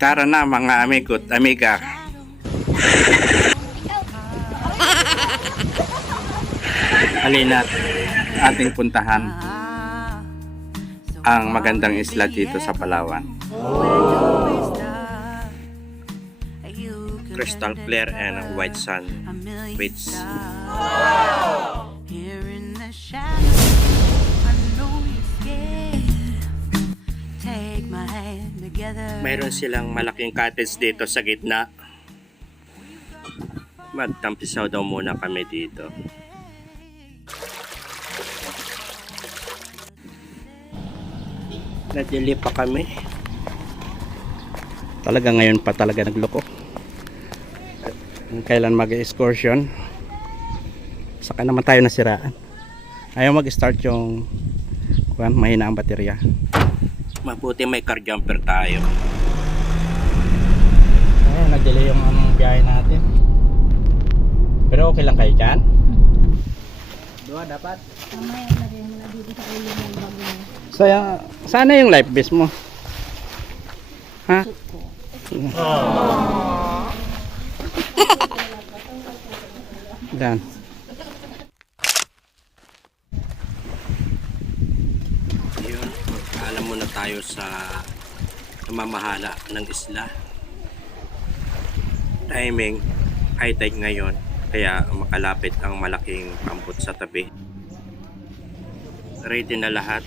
Tara na mga amigo at amiga. Halina't ating puntahan ang magandang isla dito sa Palawan. Crystal clear and white sand beach. Mayroon silang malaking cottage dito sa gitna. Magtampisaw daw muna kami dito. Nadili pa kami. Talaga ngayon pa talaga nagloko. Kailan mag-excursion? Saka naman tayo nasiraan. Ayaw mag-start yung mahina ang baterya. Mabuti may car jumper tayo. Ayun, nag-delay yung biyahe natin. Pero okay lang kayo dyan? Dua dapat? Mamaya na rin na dito sa ulo ng bago. So, sana yung life vest mo? Ha? Dan. Ayun, magpaalam muna tayo sa namamahala ng isla. Timing, high tide ngayon, kaya makalapit ang malaking pambot sa tabi. Ready na lahat.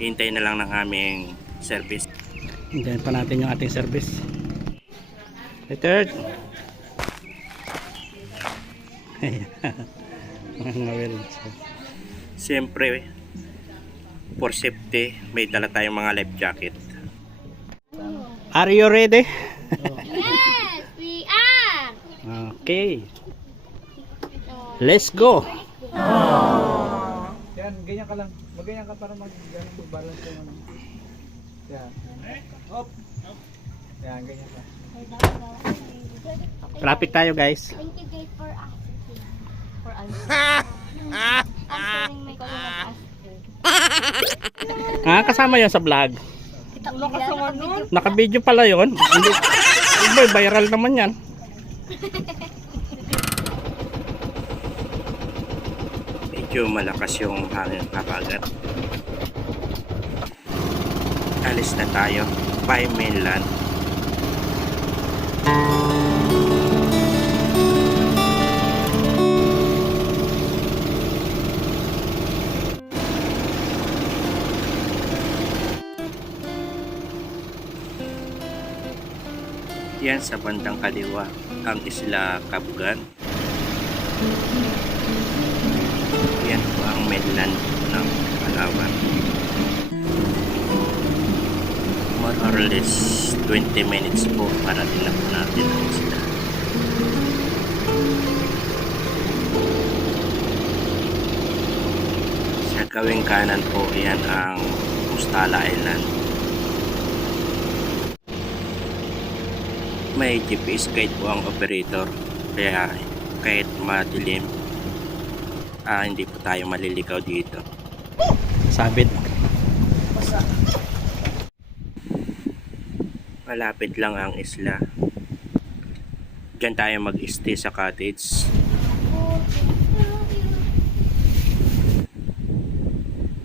Hintay na lang ng aming service. Hintayin pa natin yung ating service. Third. Siyempre, for safety, may dala tayong mga life jacket. Are you ready? Yes, we are! Okay. Let's go. Yan, ganyan ka lang. Magganyan ka para mag-balance yung ano. Yan. Hop. Yan, ganyan ka. Traffic tayo, guys. Thank you guys for asking. For answering my call of asking. Kasama yan sa vlog. Nakasama nun? Naka-video pala yon. Hindi, viral naman yan. Medyo malakas yung hangin kapagat. Alis na tayo by mainland. Yan sa bandang kaliwa ang isla Kabugan. Yan po ang mainland ng Palawan. More or less 20 minutes po para tinap natin ang isla. Sa gawing kanan po yan ang Mustala Island. May GPS guide po ang operator, kaya kahit madilim, hindi po tayo maliligaw dito. Sabit. Malapit lang ang isla. Diyan tayo mag-stay sa cottage.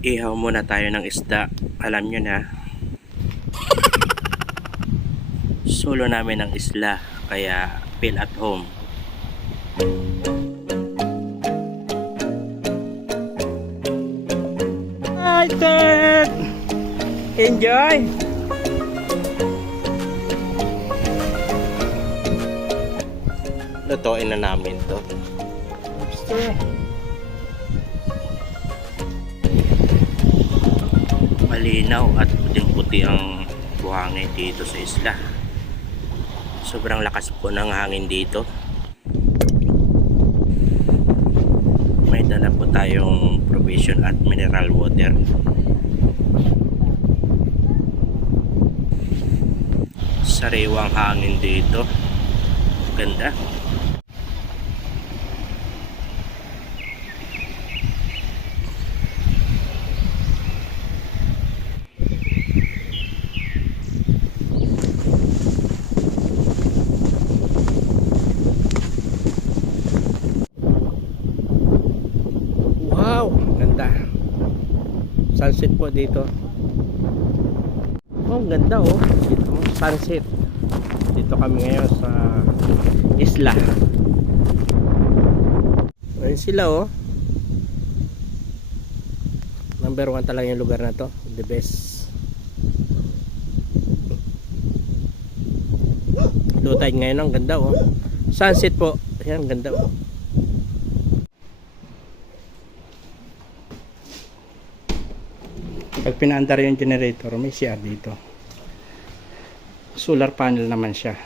Ihaw muna tayo ng isda. Alam nyo na, solo namin ang isla, kaya feel at home. Hi, Ted! Enjoy! Lutuin na namin to. Malinaw at puting-puti ang buhangin dito sa isla. Sobrang lakas po ng hangin dito. May dala po tayong provision at mineral water. Sariwang hangin dito. Ganda. Sunset po dito. Oh, ang ganda oh. Dito, sunset. Dito kami ngayon sa isla. Ayun sila oh. Number 1 talaga yung lugar na to. The best. Low tide ngayon, ang ganda oh. Sunset po. Ayan, ganda oh. Pag pinaandar yung generator, may CR dito. Solar panel naman siya.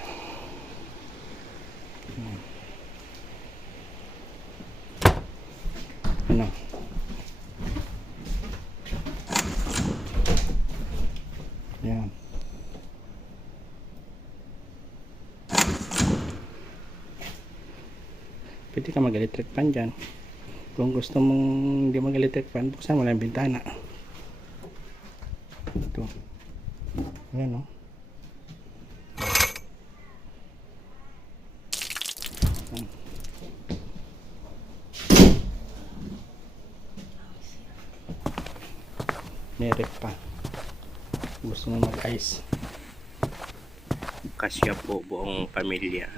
Ano? Yan. Pwede ka mag-electric fan dyan. Kung gusto mong hindi mag-electric fan, buksan mo lang yung bintana. Ito. Ayan o. May ref pa. Gusto mo mag-ice. Kasya po buong pamilya.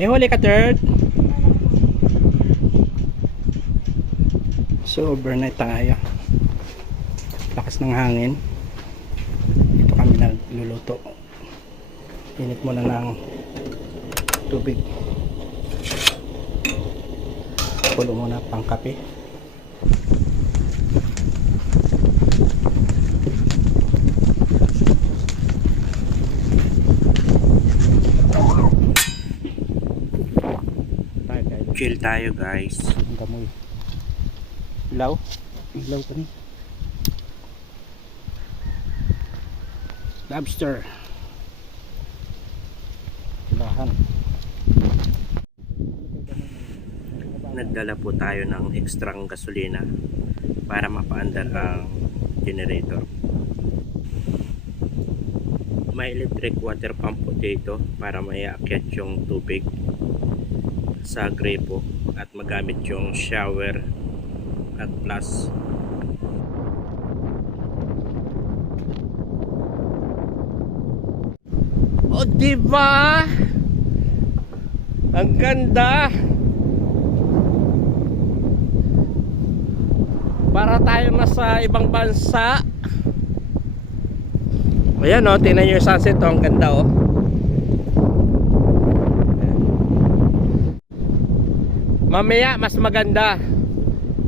May huli ka, third. So overnight tayo. Lakas ng hangin. Dito kami nagluluto. Init muna ng tubig. Pulo muna pang kape. Chill tayo guys. Damoy. Ilaw. Ilaw ka ni. Lobster. Ilahan. Nagdala po tayo ng ekstrang gasolina para mapaandar ang generator. May electric water pump po dito para maiakyat yung tubig sa gripo at magamit yung shower at plus. Oh, diba? Ang ganda. Para tayo nasa ibang bansa. Ayan o, tingnan nyo yung sunset o. Ang ganda o. Mamaya mas maganda.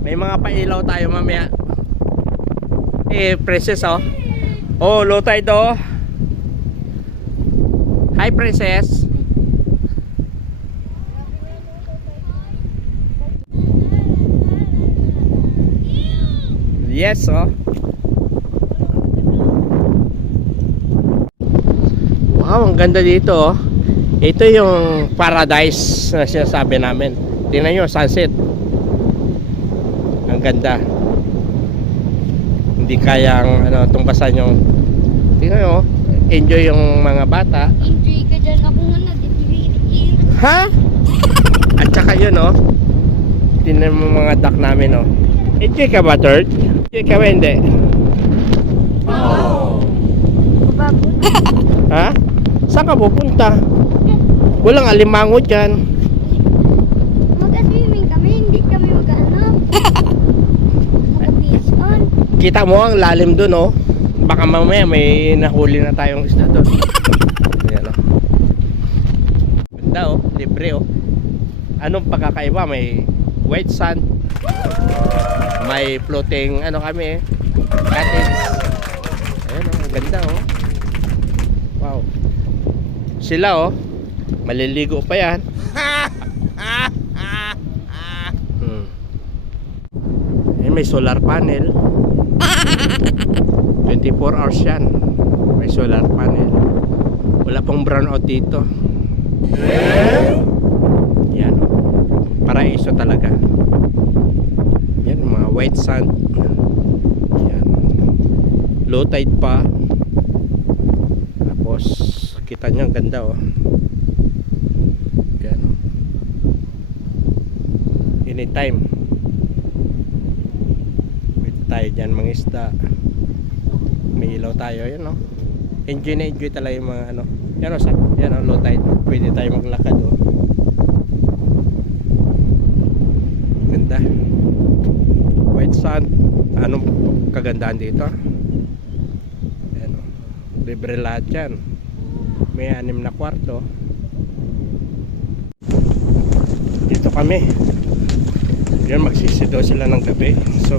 May mga pailaw tayo mamaya. Eh, princess oh. Oh, low tide oh. Hi princess. Yes oh. Wow, ang ganda dito oh. Ito yung paradise na sinasabi namin. Tingnan nyo, sunset. Ang ganda. Hindi kayang tumbasan yung. Tingnan nyo, enjoy yung mga bata. Enjoy ka dyan. Ako nga nag-enjoy. Ha? At saka yun oh. Tingnan mo mga duck namin oh. Enjoy ka ba, Third? Enjoy ka ba hindi? Babot. Ha? Saan ka pupunta? Walang alimango dyan. Mag-swimming kami. Hindi kami mag-ano. Mag-fish on. Kita mo ang lalim dun oh. Baka mamaya may nahuli na tayong isda dun. Ayan oh. Ganda oh, libre oh. Anong pagkakaiba? May white sand. May floating kami cottage. Ayan oh, ganda oh. Wow. Sila oh, maliligo pa yan. May solar panel. 24 hours yan. May solar panel. Wala pong brownout dito. Yan o. Paraiso talaga. Yan mga white sand. Yan. Low tide pa. Tapos kita nyo ang ganda oh. Yan oh. Anytime pwede tayo dyan mga isda. May ilaw tayo, yan oh. Enjoy na enjoy talaga yung mga ano. Yan oh, yan oh, low tide. Pwede tayo maglakad oh. Ganda. White sand. Anong kagandahan dito? Ayan o. Libre lahat yan. May 6 na kwarto. Dito kami. Yan, magsisido sila ng gabi. So,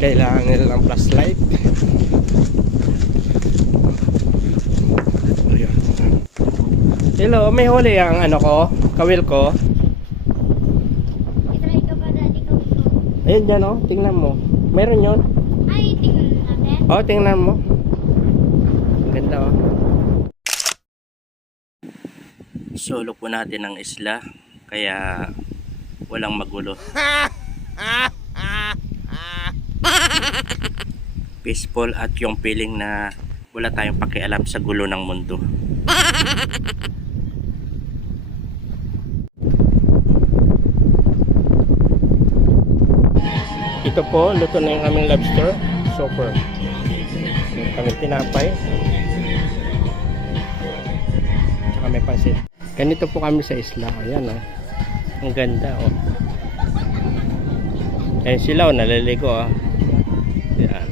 kailangan nila ng flashlight. Ayan. Hello, may huli ang ano ko, kawil ko. Itry ka ba dati kami ko? Ayun dyan o, tingnan mo. Meron yun. Ay, tingnan natin. O, tingnan mo. Ang ganda o. Solo po natin ang isla. Kaya walang magulo. Peaceful at yung feeling na wala tayong pakialam sa gulo ng mundo. Ito po, luto na yung aming lobster. Super. Kami tinapay. Tsaka may pansit. Ganito po kami sa isla. Ayan o. Ang ganda o. Ayan sila o, naliligo o. Ayan.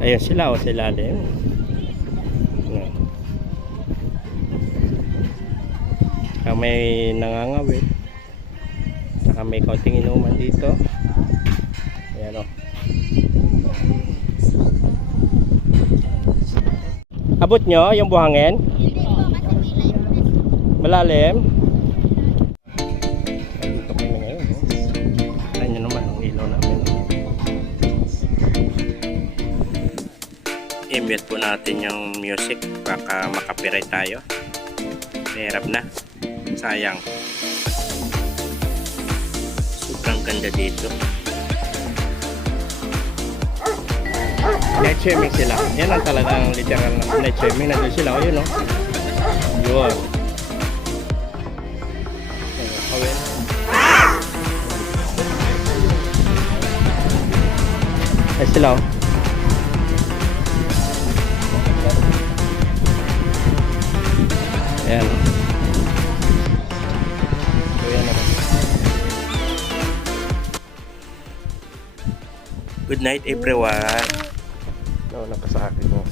Ayan sila o, sa ilalim. Ayan. Tsaka may nangangawit. Tsaka may kaunting inuman dito. Ayan o. Abot nyo yung buhangin? Hindi po, kasi may light. Malalim. Dito kami ngayon. Ayan nyo naman ang ilaw namin. I-mute po natin yung music. Baka makapiray tayo. Mahirap na. Sayang. Sobrang ganda dito. Night swimming sila. Yan ang talagang literal na night swimming. Nandun sila. O yun o. Yun. Ayan, kawin. Ayan sila o. Ayan o. So yan naman. Good night everyone. No, nakasakit mo.